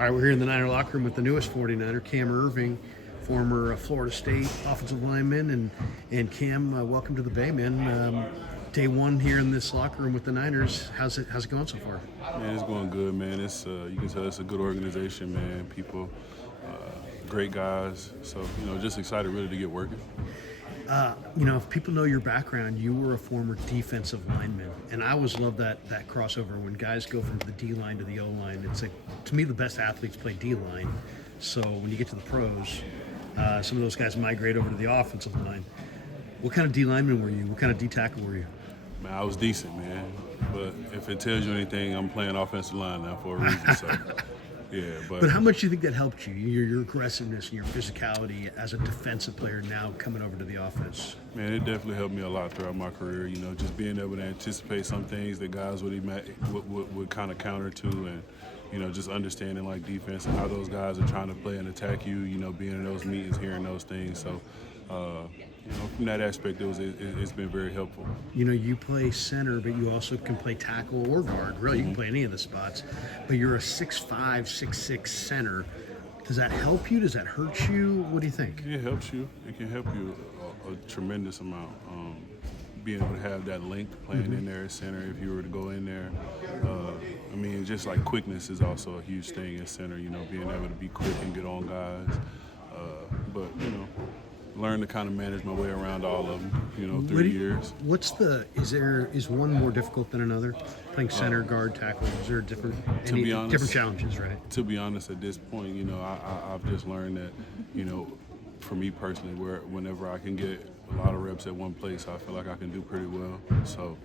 All right, we're here in the Niner locker room with the newest 49er, Cam Erving, former Florida State offensive lineman. And Cam, welcome to the Bay, man. Day one here in this locker room with the Niners. How's it going so far? Man, it's going good, man. It's you can tell it's a good organization, man. People, great guys. So just excited really to get working. If people know your background, you were a former defensive lineman, and I always love that crossover when guys go from the D line to the O line. It's like, to me, the best athletes play D line. So when you get to the pros, some of those guys migrate over to the offensive line. What kind of D lineman were you? What kind of D tackle were you? Man, I was decent, man. But if it tells you anything, I'm playing offensive line now for a reason. So. Yeah, but how much do you think that helped you? Your aggressiveness and your physicality as a defensive player now coming over to the offense? Man, it definitely helped me a lot throughout my career. Just being able to anticipate some things that guys would kind of counter to, and just understanding like defense and how those guys are trying to play and attack you. Being in those meetings, hearing those things. So. From that aspect, it's been very helpful. You play center, but you also can play tackle or guard. Really, you can play any of the spots. But you're a 6'5", 6'6" center. Does that help you? Does that hurt you? What do you think? It helps you. It can help you a tremendous amount. Being able to have that length playing in there at center, if you were to go in there. Just like quickness is also a huge thing at center. Being able to be quick and get on guys. Learn to kind of manage my way around all of them, through years. Is one more difficult than another? Playing center, guard, tackle, is there different challenges, right? To be honest, at this point, I've just learned that, for me personally, whenever I can get a lot of reps at one place, I feel like I can do pretty well. So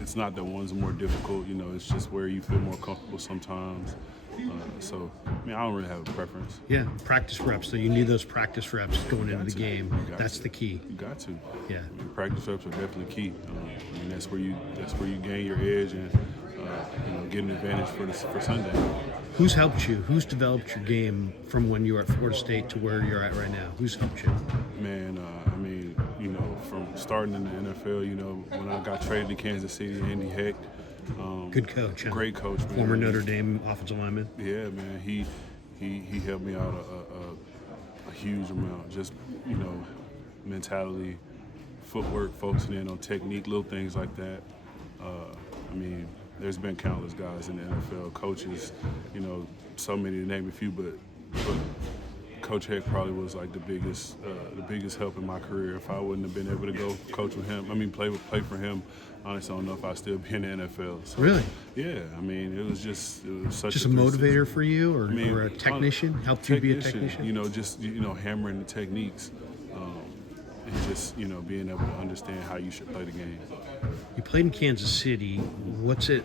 it's not that one's more difficult, it's just where you feel more comfortable sometimes. I don't really have a preference. Yeah, practice reps. So you need those practice reps going into the game. That's the key. You got to. Yeah. Practice reps are definitely key. That's where you gain your edge and get an advantage for Sunday. Who's helped you? Who's developed your game from when you were at Florida State to where you're at right now? Who's helped you? Man, from starting in the NFL, when I got traded to Kansas City, Andy Heck. Good coach. Huh? Great coach, man. Former Notre Dame offensive lineman. Yeah, man. He helped me out a huge amount. Just, mentality, footwork, focusing in on technique, little things like that. There's been countless guys in the NFL, coaches, so many to name a few, but Coach Heck probably was like the biggest help in my career. If I wouldn't have been able to go coach with him, play for him, honestly, I don't know if I'd still be in the NFL. So, really? Yeah. It was such a motivator for you, or a technician? Helped you be a technician? Hammering the techniques. And just, being able to understand how you should play the game. You played in Kansas City. What do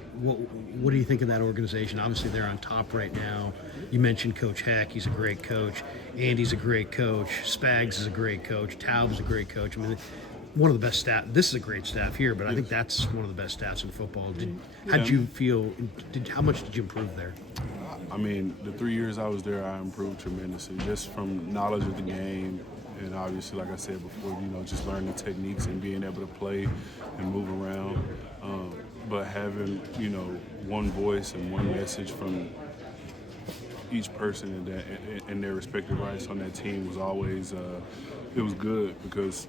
you think of that organization? Obviously, they're on top right now. You mentioned Coach Heck. He's a great coach. Andy's a great coach. Spags is a great coach. Taub's a great coach. One of the best staff. This is a great staff here, but I think that's one of the best staffs in football. How did you feel? How much did you improve there? The 3 years I was there, I improved tremendously, just from knowledge of the game. And obviously, like I said before, just learning the techniques and being able to play and move around. But having, one voice and one message from each person and their respective rights on that team was always, it was good because,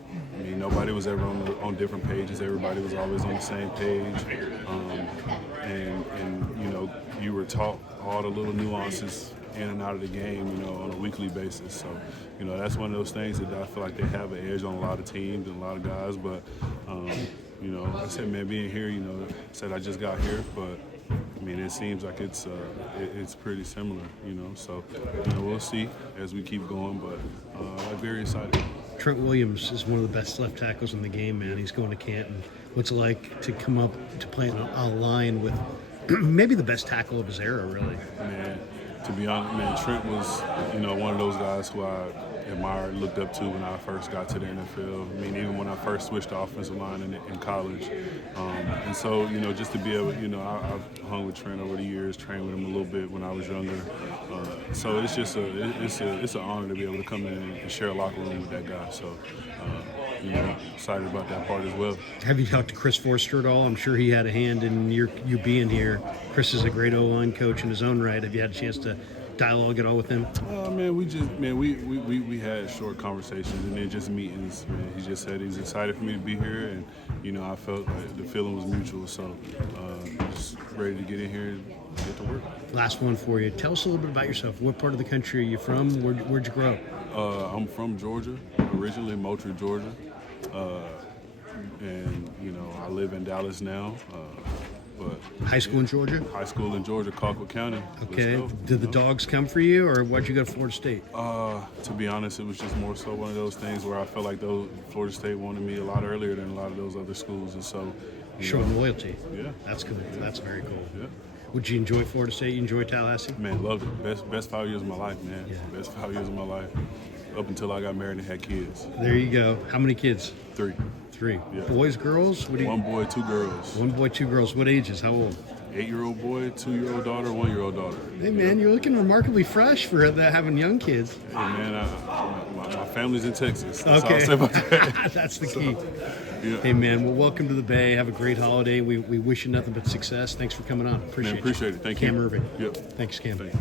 nobody was ever on different pages. Everybody was always on the same page. You were taught all the little nuances in and out of the game, on a weekly basis. So, that's one of those things that I feel like they have an edge on a lot of teams and a lot of guys. But, like I said, man, being here, said I just got here, but it seems like it's pretty similar, So, we'll see as we keep going, but I'm very excited. Trent Williams is one of the best left tackles in the game, man. He's going to Canton. What's it like to come up to play on a line with maybe the best tackle of his era, really? Man, to be honest, Trent was, one of those guys who I admired, looked up to when I first got to the NFL. Even when I first switched to offensive line in college. And so, just to be able, I've hung with Trent over the years, trained with him a little bit when I was younger. So it's just it's an honor to be able to come in and share a locker room with that guy. So, excited about that part as well. Have you talked to Chris Forster at all? I'm sure he had a hand in you being here. Chris is a great O-line coach in his own right. Have you had a chance to dialogue at all with him? We had short conversations and then just meetings. Man, he just said he's excited for me to be here, and I felt like the feeling was mutual. So just ready to get in here and get to work. Last one for you. Tell us a little bit about yourself. What part of the country are you from? Where'd you grow up? I'm from Georgia, originally Moultrie, Georgia, and I live in Dallas now. But High school in Georgia? High school in Georgia, Colquitt County. Okay. Did the dogs come for you, or why'd you go to Florida State? To be honest, it was just more so one of those things where I felt like Florida State wanted me a lot earlier than a lot of those other schools, and so Showing loyalty. Yeah, That's cool. That's very cool. yeah. Would you enjoy Florida State? You enjoy Tallahassee? Man, loved it. Best 5 years of my life, man. Yeah. Best 5 years of my life. Up until I got married and had kids. There you go. How many kids? 3. 3. Yeah. Boys, girls? What do you? 1 boy, 2 girls. 1 boy, 2 girls. What ages? How old? 8-year-old boy, 2-year-old daughter, 1-year-old daughter. Hey man, you're looking remarkably fresh for having young kids. Hey man, my family's in Texas. That's all Okay. I'll say about that. That's the key. Yeah. Hey man, well, welcome to the Bay. Have a great holiday. We wish you nothing but success. Thanks for coming on. Appreciate Man, appreciate it. Thank you. Cam Erving. Yep. Thanks, Cam. Thank you.